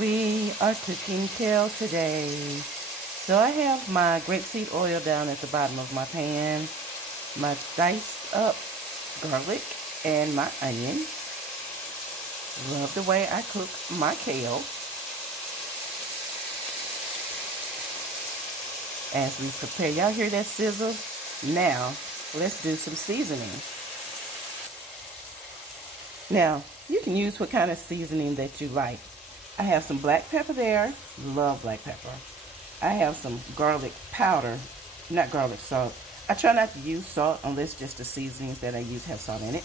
We are cooking kale today. So I have my grapeseed oil down at the bottom of my pan, my diced up garlic, and my onion. Love the way I cook my kale. As we prepare, y'all hear that sizzle? Now, let's do some seasoning. Now, you can use what kind of seasoning that you like. I have some black pepper there. Love black pepper. I have some garlic powder, not garlic salt. I try not to use salt unless just the seasonings that I use have salt in it.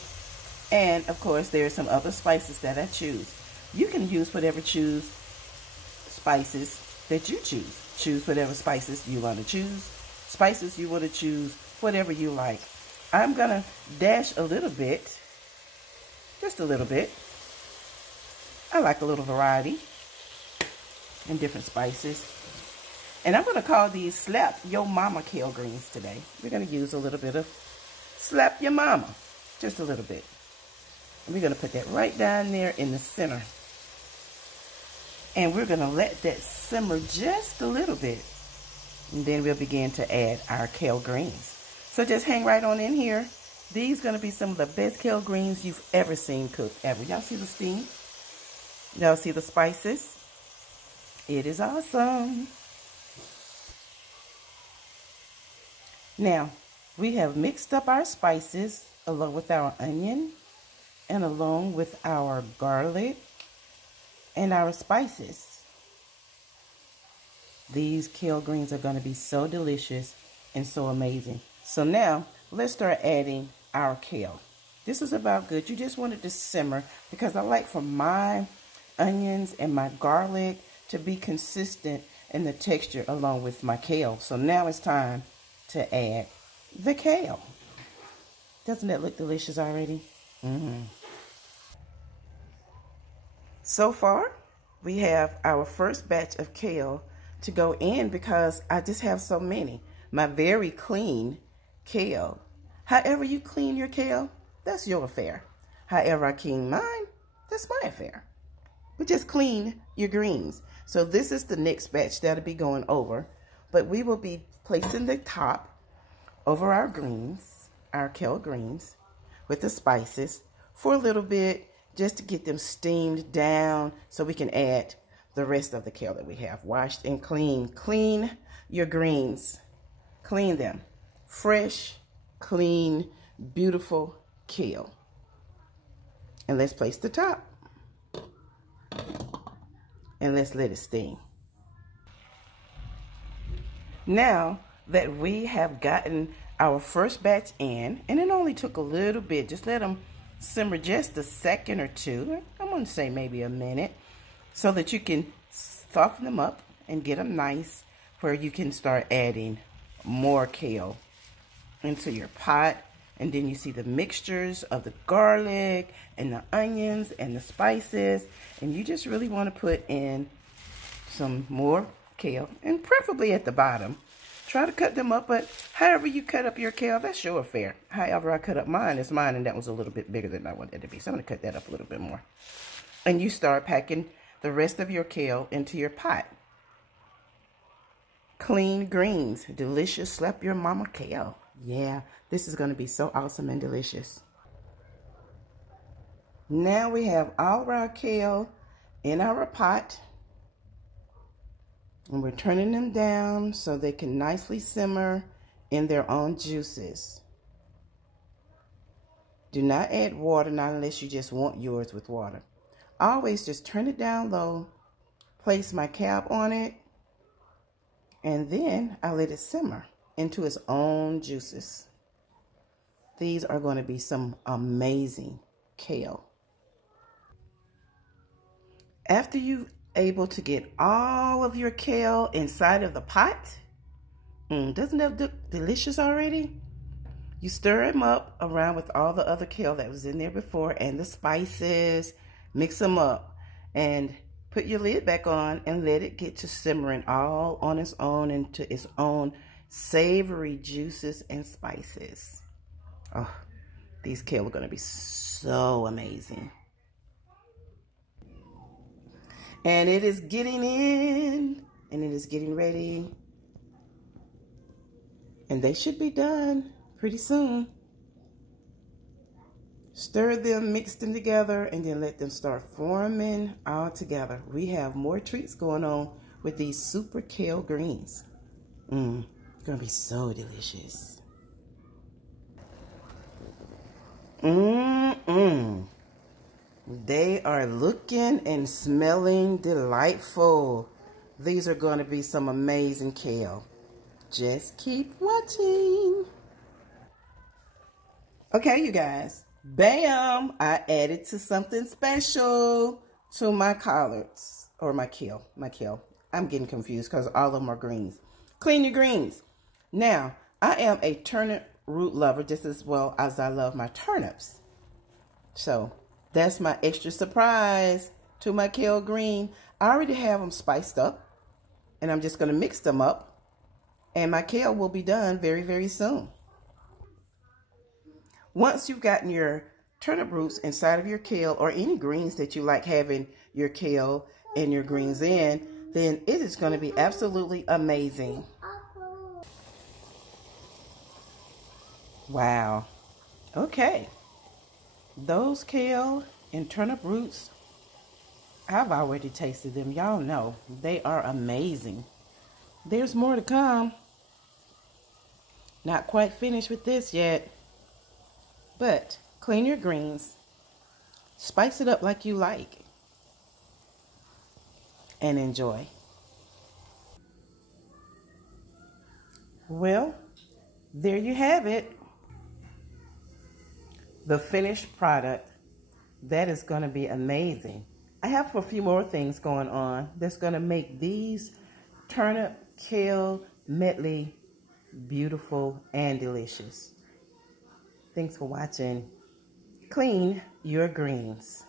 And of course, there are some other spices that I choose. You can use whatever spices that you choose. Choose whatever spices you want to choose. Spices you want to choose, whatever you like. I'm going to dash a little bit, just a little bit. I like a little variety in different spices. And I'm going to call these Slap Your Mama Kale Greens today. We're going to use a little bit of Slap Your Mama, just a little bit. And we're going to put that right down there in the center. And we're going to let that simmer just a little bit. And then we'll begin to add our kale greens. So just hang right on in here. These are going to be some of the best kale greens you've ever seen cooked, ever. Y'all see the steam? Y'all see the spices? It is awesome. Now, we have mixed up our spices along with our onion and along with our garlic and our spices. These kale greens are going to be so delicious and so amazing. So now, let's start adding our kale. This is about good. You just want it to simmer because I like for my onions and my garlic to be consistent in the texture along with my kale. So now it's time to add the kale. Doesn't that look delicious already? So far, we have our first batch of kale to go in because I just have so many. My very clean kale. However you clean your kale, that's your affair. However I clean mine, that's my affair. But just clean your greens. So this is the next batch that'll be going over. But we will be placing the top over our greens, our kale greens, with the spices for a little bit, just to get them steamed down so we can add the rest of the kale that we have washed and clean. Clean your greens. Clean them. Fresh, clean, beautiful kale. And let's place the top. And let's let it steam. Now that we have gotten our first batch in, and it only took a little bit, just let them simmer just a second or two. I'm going to say maybe a minute, so that you can soften them up and get them nice, where you can start adding more kale into your pot. And then you see the mixtures of the garlic and the onions and the spices. And you just really want to put in some more kale, and preferably at the bottom. Try to cut them up, but however you cut up your kale, that's your affair. However I cut up mine, it's mine, and that was a little bit bigger than I wanted it to be. So I'm going to cut that up a little bit more. And you start packing the rest of your kale into your pot. Clean greens, delicious, slap your mama kale. Yeah, this is going to be so awesome and delicious. Now we have all of our kale in our pot. And we're turning them down so they can nicely simmer in their own juices. Do not add water, not unless you just want yours with water. Always just turn it down low, place my cap on it, and then I let it simmer into its own juices. These are going to be some amazing kale. After you've able to get all of your kale inside of the pot, doesn't that look delicious already? You stir them up around with all the other kale that was in there before and the spices, mix them up, and put your lid back on and let it get to simmering all on its own into its own savory juices and spices. Oh, these kale are going to be so amazing. And it is getting in, and it is getting ready. And they should be done pretty soon. Stir them, mix them together, and then let them start forming all together. We have more treats going on with these super kale greens. It's gonna be so delicious. They are looking and smelling delightful. These are gonna be some amazing kale. Just keep watching. Okay, you guys. Bam! I added to something special to my collards. Or my kale. I'm getting confused because all of them are greens. Clean your greens. Now, I am a turnip root lover just as well as I love my turnips. So, that's my extra surprise to my kale green. I already have them spiced up. And I'm just going to mix them up. And my kale will be done very, very soon. Once you've gotten your turnip roots inside of your kale or any greens that you like having your kale and your greens in, then it is going to be absolutely amazing. Wow. Okay. Those kale and turnip roots, I've already tasted them. Y'all know they are amazing. There's more to come. Not quite finished with this yet. But clean your greens, spice it up like you like, and enjoy. Well, there you have it. The finished product. That is going to be amazing. I have a few more things going on that's going to make these turnip kale medley beautiful and delicious. Thanks for watching. Clean your greens.